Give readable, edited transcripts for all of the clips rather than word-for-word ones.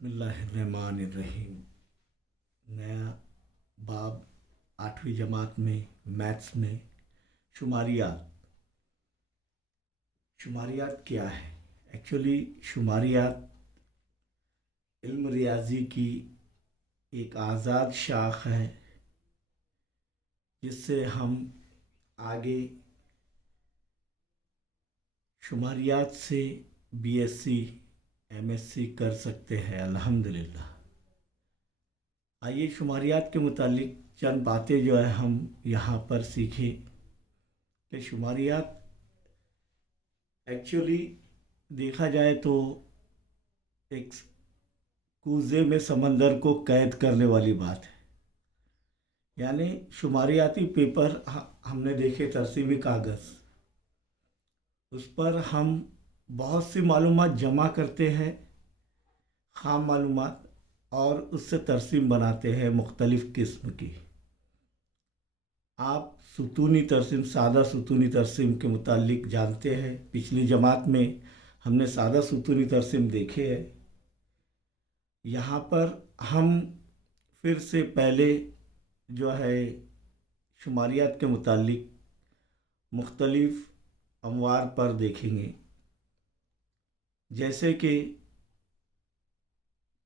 बिस्मिल्लाहिर्रहमानिर्रहीम। नया बाब 8वीं जमात में मैथ्स में शुमारियात। शुमारियात क्या है? एक्चुअली शुमारियात इल्म रियाजी की एक आज़ाद शाख है जिससे हम आगे शुमारियात से बीएससी एमएससी कर सकते हैं अल्हम्दुलिल्लाह। आइए शुमारियात के मुतालिक चंद बातें जो है हम यहाँ पर सीखें कि शुमारियात एक्चुअली देखा जाए तो एक कूज़े में समंदर को कैद करने वाली बात है। यानी शुमारियाती पेपर हमने देखे, तरसीमी कागज़, उस पर हम बहुत सी मालूमात जमा करते हैं, ख़ाम मालूमात, और उससे तरसीम बनाते हैं मुख्तलिफ़ किस्म की। आप सुतूनी तरसीम, सादा सुतूनी तरसीम के मुतालिक जानते हैं। पिछली जमात में हमने सादा सुतूनी तरसीम देखे है। यहाँ पर हम फिर से पहले जो है शुमारियात के मुतालिक मुख्तलिफ़ अमवार पर देखेंगे। जैसे कि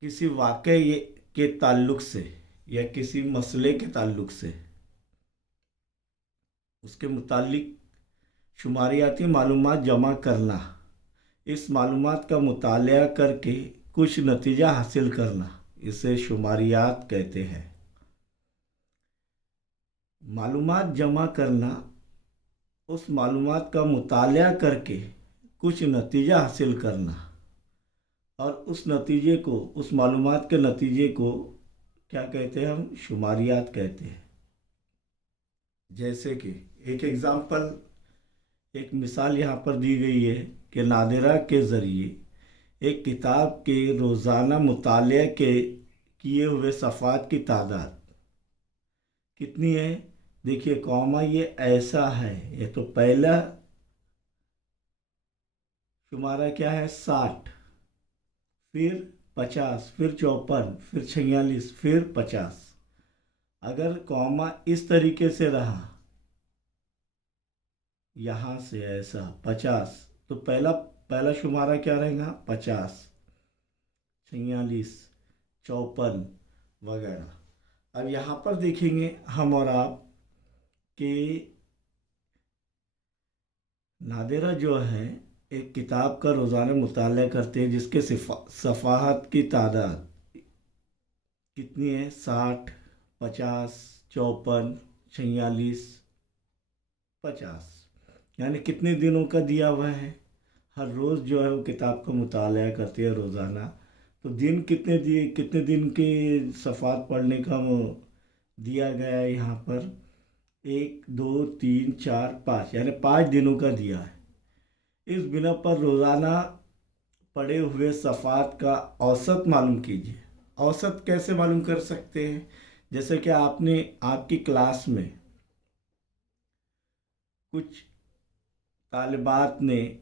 किसी वाक़ये के ताल्लुक़ से या किसी मसले के ताल्लुक़ से उसके मुतालिक शुमारियाती मालूमात जमा करना, इस मालूमात का मुताला करके कुछ नतीजा हासिल करना, इसे शुमारियात कहते हैं। मालूमात जमा करना, उस मालूमात का मुताला करके कुछ नतीजा हासिल करना, और उस नतीजे को, उस मालूमात के नतीजे को क्या कहते हैं? हम शुमारियात कहते हैं। जैसे कि एक एग्ज़ाम्पल, एक मिसाल यहाँ पर दी गई है कि नादिरा के ज़रिए एक किताब के रोज़ाना मुताले के किए हुए सफ़ात की तादाद कितनी है? देखिए कौमा, ये ऐसा है। ये तो पहला शुमारा क्या है? 60, फिर 50, फिर 54, फिर 46, फिर 50। अगर कौमा इस तरीके से रहा, यहाँ से ऐसा 50, तो पहला शुमारा क्या रहेगा? 50, 46, 54 वगैरह। अब यहाँ पर देखेंगे हम और आप कि नादिरा जो है एक किताब का रोज़ाना मुताला करते हैं जिसके सफ़ाहत की तादाद कितनी है? 60, 50, 54, 46, 50। यानी कितने दिनों का दिया हुआ है? हर रोज़ जो है वो किताब का मुताला करती है रोज़ाना। तो दिन कितने दिए, कितने दिन के सफ़ात पढ़ने का वो दिया गया है यहाँ पर? 1, 2, 3, 4, 5, यानी 5 दिनों का दिया है। इस बिना पर रोज़ाना पढ़े हुए सफ़ात का औसत मालूम कीजिए। औसत कैसे मालूम कर सकते हैं? जैसे कि आपकी क्लास में कुछ तालिबात ने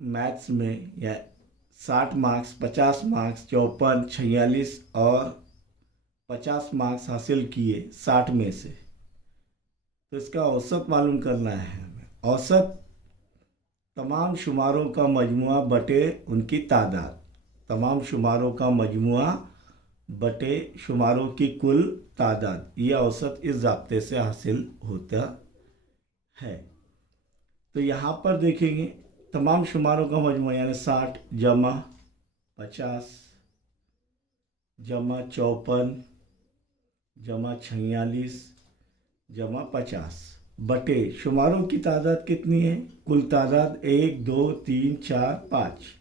मैथ्स में या 60 मार्क्स, 50 मार्क्स, 54, 46 और 50 मार्क्स हासिल किए 60 में से, तो इसका औसत मालूम करना है हमें। औसत तमाम शुमारों का मजमुआ बटे उनकी तादाद, तमाम शुमारों का मजमुआ बटे शुमारों की कुल तादाद, ये औसत इस ज़ाब्ते से हासिल होता है। तो यहाँ पर देखेंगे तमाम शुमारों का मजमुआ, यानी 60 जमा 50 जमा 54 जमा 46 जमा 50 बटे शुमारों की तादाद कितनी है? कुल तादाद 1, 2, 3, 4, 5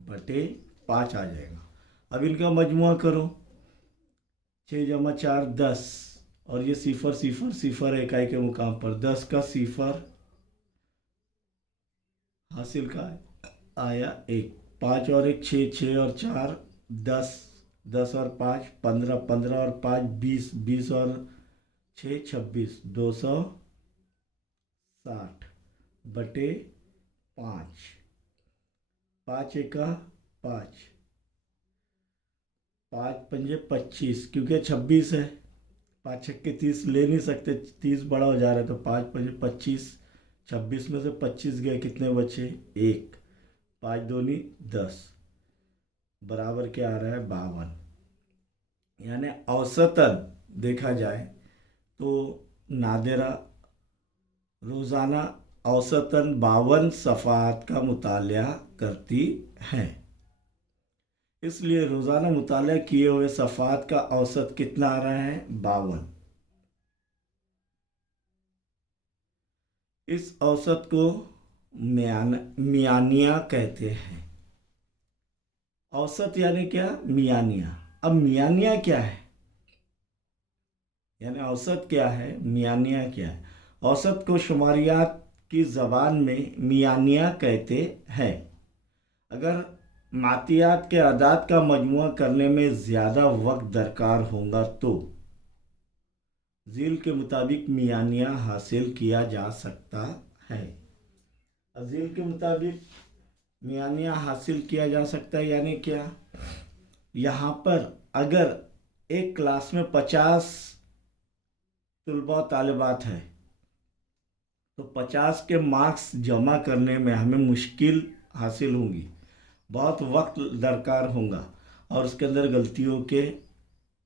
बटे 5 आ जाएगा। अब इनका मजमुआ करो, 6 जमा 4 10, और ये सिफर सिफर सिफर इकाई के मुकाम पर 10 का सिफर हासिल का आया 1, 5 और 1 6, 6 और 4 10, 10 और 5 15, 15 और 5 20, 20 और 6 26, 260 बटे 5, 5 एका पाँच, पाँच पंजे 25, क्योंकि 26 है, पाँच छक्के 30 ले नहीं सकते, 30 बड़ा हो जा रहा है, तो पाँच पंजे 25, 26 में से 25 गए, कितने बचे? एक, पाँच दूनी 10, बराबर क्या आ रहा है? 52। यानी औसतन देखा जाए तो नादिरा रोज़ाना औसतन 52 सफ़ात का मुताला करती हैं। इसलिए रोज़ाना मुताला किए हुए सफ़ात का औसत कितना आ रहा है? 52। इस औसत को मियानिया कहते हैं। औसत यानी क्या? मियानिया। अब मियानिया क्या है, यानी औसत क्या है, मियानिया क्या है? औसत को शुमारियात की ज़बान में मियानिया कहते हैं। अगर मातियात के अदाद का मजमुआ करने में ज़्यादा वक्त दरकार होगा तो झील के मुताबिक मियानिया हासिल किया जा सकता है। झील के मुताबिक मियानिया हासिल किया जा सकता है, यानी क्या? यहाँ पर अगर एक क्लास में 50 तलबा तालिबात है तो 50 के मार्क्स जमा करने में हमें मुश्किल हासिल होगी, बहुत वक्त दरकार होगा, और उसके अंदर गलतियों के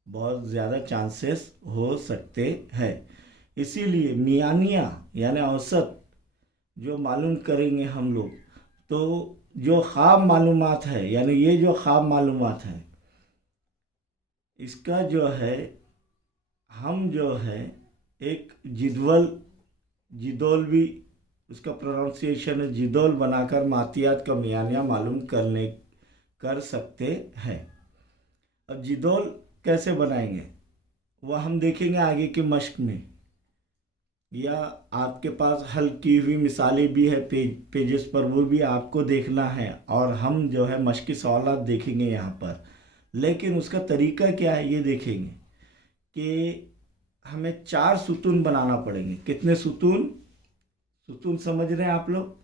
बहुत ज़्यादा चांसेस हो सकते हैं। इसीलिए मियानिया यानी औसत जो मालूम करेंगे हम लोग, तो जो ख़ाम मालूमात है, यानी ये जो ख़ाम मालूमात है, इसका जो है हम जो है एक जिदोल भी उसका प्रोनाउंसिएशन है, जिदोल बनाकर मातियात का मियानिया मालूम कर सकते हैं। अब जिदोल कैसे बनाएंगे वह हम देखेंगे आगे की मश्क में, या आपके पास हल की हुई मिसालें भी है पेजेस पर, वो भी आपको देखना है, और हम जो है मश्की सवालात देखेंगे यहाँ पर। लेकिन उसका तरीका क्या है ये देखेंगे कि हमें 4 सुतून बनाना पड़ेंगे। कितने सुतून? सुतून समझ रहे हैं आप लोग?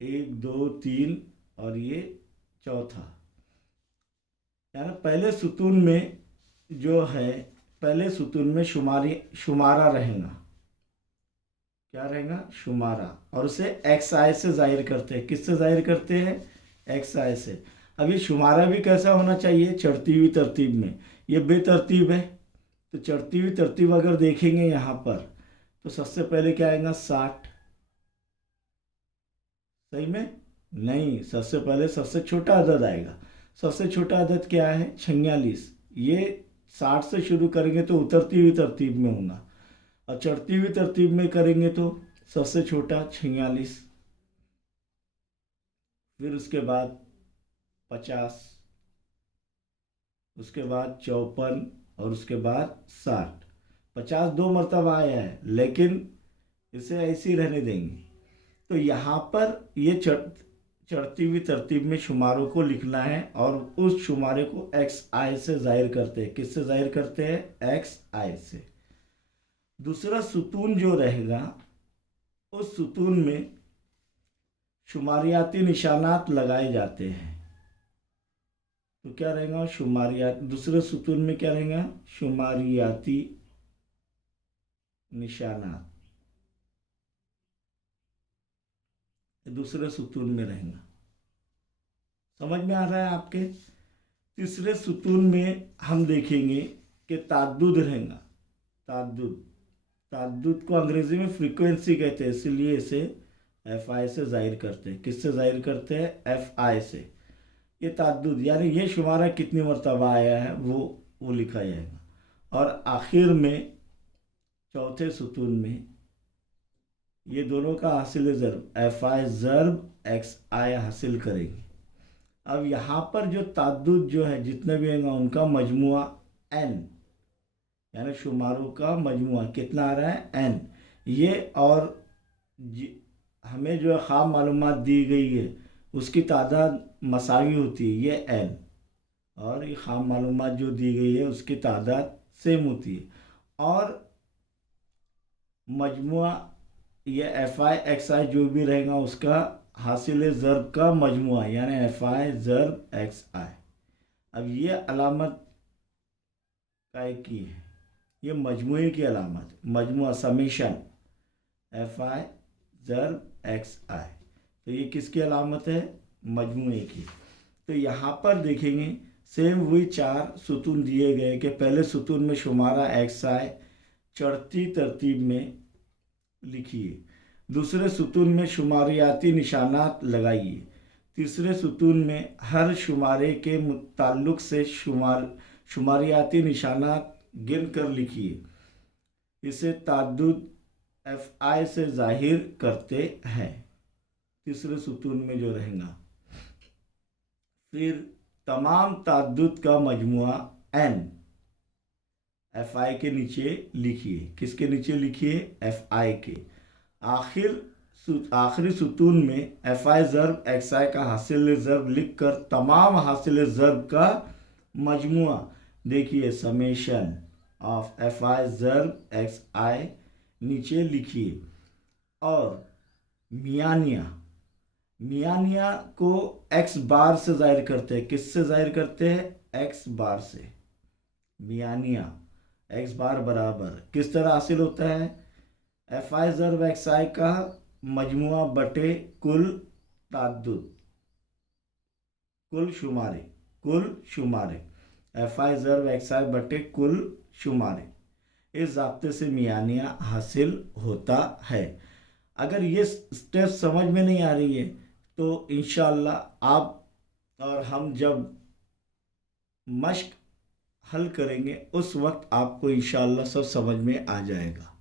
1 2 3 और ये चौथा। यानी पहले सुतून में जो है, पहले सुतून में शुमारा रहेगा। क्या रहेगा? शुमारा। और उसे एक्स आई से जाहिर करते हैं। किससे जाहिर करते हैं? एक्स आई से। अब ये शुमारा भी कैसा होना चाहिए? चढ़ती हुई तरतीब में। ये बेतरतीब है, तो चढ़ती हुई तरतीब अगर देखेंगे यहाँ पर, तो सबसे पहले क्या आएगा? 60। सही में? नहीं, सबसे पहले सबसे छोटा अदद आएगा। सबसे छोटा अदद क्या है? 46। ये 60 से शुरू करेंगे तो उतरती हुई तरतीब में होगा, और चढ़ती हुई तरतीब में करेंगे तो सबसे छोटा 46, फिर उसके बाद 50, उसके बाद 54, और उसके बाद 60। 50 दो मरतबा आया है, लेकिन इसे ऐसे ही रहने देंगे। तो यहाँ पर ये चढ़ती हुई तरतीब में शुमारों को लिखना है, और उस शुमारे को एक्स आई से जाहिर करते हैं। किससे जाहिर करते हैं? एक्स आई से। दूसरा सुतून जो रहेगा, उस सुतून में शुमारियाती निशानात लगाए जाते हैं। तो क्या रहेगा? शुमारियात। दूसरे सुतून में क्या रहेगा? शुमारियाती निशानात दूसरे सुतून में रहेगा। समझ में आ रहा है आपके? तीसरे सुतून में हम देखेंगे कि ताद्दुद रहेगा। ताद्दुद को अंग्रेजी में फ्रीक्वेंसी कहते हैं, इसलिए इसे एफ आई से जाहिर करते हैं। किससे जाहिर करते हैं? एफ आई से। ये ताद्दुद यानी ये शुमारा कितनी मरतबा आया है वो लिखा जाएगा। और आखिर में चौथे सुतून में ये दोनों का हासिल ज़र्ब एफ आई ज़र्ब एक्स आई हासिल करेंगे। अब यहाँ पर जो ताद्दुद जो है जितने भी होंगे उनका मजमुआ n, यानी शुमारों का मजमुआ कितना आ रहा है? n। ये और हमें जो ख़ाम मालूमात दी गई है उसकी तादाद मसावी होती है, ये n, और ये ख़ाम मालूमात जो दी गई है उसकी तादाद सेम होती है। और मजमुआ ये एफ आई एक्स आई जो भी रहेगा उसका हासिल ज़र्ब का मजमुआ यानी एफ आई ज़र्ब एक्स आई। अब ये अलामत काय की है, ये मजमुए की अलामत, मजमुआ समीशन एफ आई ज़र्ब एक्स आई। तो ये किसकी अलामत है? मजमुए की। तो यहाँ पर देखेंगे सेम वही 4 सुतून दिए गए कि पहले सुतून में शुमारा एक्स आई चढ़ती तरतीब में लिखिए, दूसरे सुतून में शुमारियाती निशानात लगाइए, तीसरे सुतून में हर शुमारे के मुताल्लुक से शुमारियाती निशानात गिन कर लिखिए। इसे ताद्दुद एफ आई से जाहिर करते हैं, तीसरे सुतून में जो रहेगा। फिर तमाम ताद्दुद का मजमुआ एन एफ आई के नीचे लिखिए। किसके नीचे लिखिए? एफ आई के। आखिरी सुतून में एफ आई ज़र्ब एक्स आई का हासिल ज़र्ब लिख कर तमाम हासिल ज़र्ब का मजमुआ देखिए, समेशन ऑफ एफ आई ज़र्ब एक्स आई नीचे लिखिए। और मियानिया को एक्स बार से ज़ाहिर करते हैं। किससे ज़ाहिर करते हैं? एक्स बार से। मियानिया एक्स बार बराबर किस तरह हासिल होता है? एफ आई ज़र्ब एक्स आई का मजमुआ बटे कुल ताद्दुद, कुल शुमारे एफ आई ज़र्ब एक्स आई बटे कुल शुमारे। इस ज़ाब्ते से मियानिया हासिल होता है। अगर ये स्टेप समझ में नहीं आ रही है तो इंशाअल्लाह आप और हम जब मश्क हल करेंगे उस वक्त आपको इंशाअल्लाह सब समझ में आ जाएगा।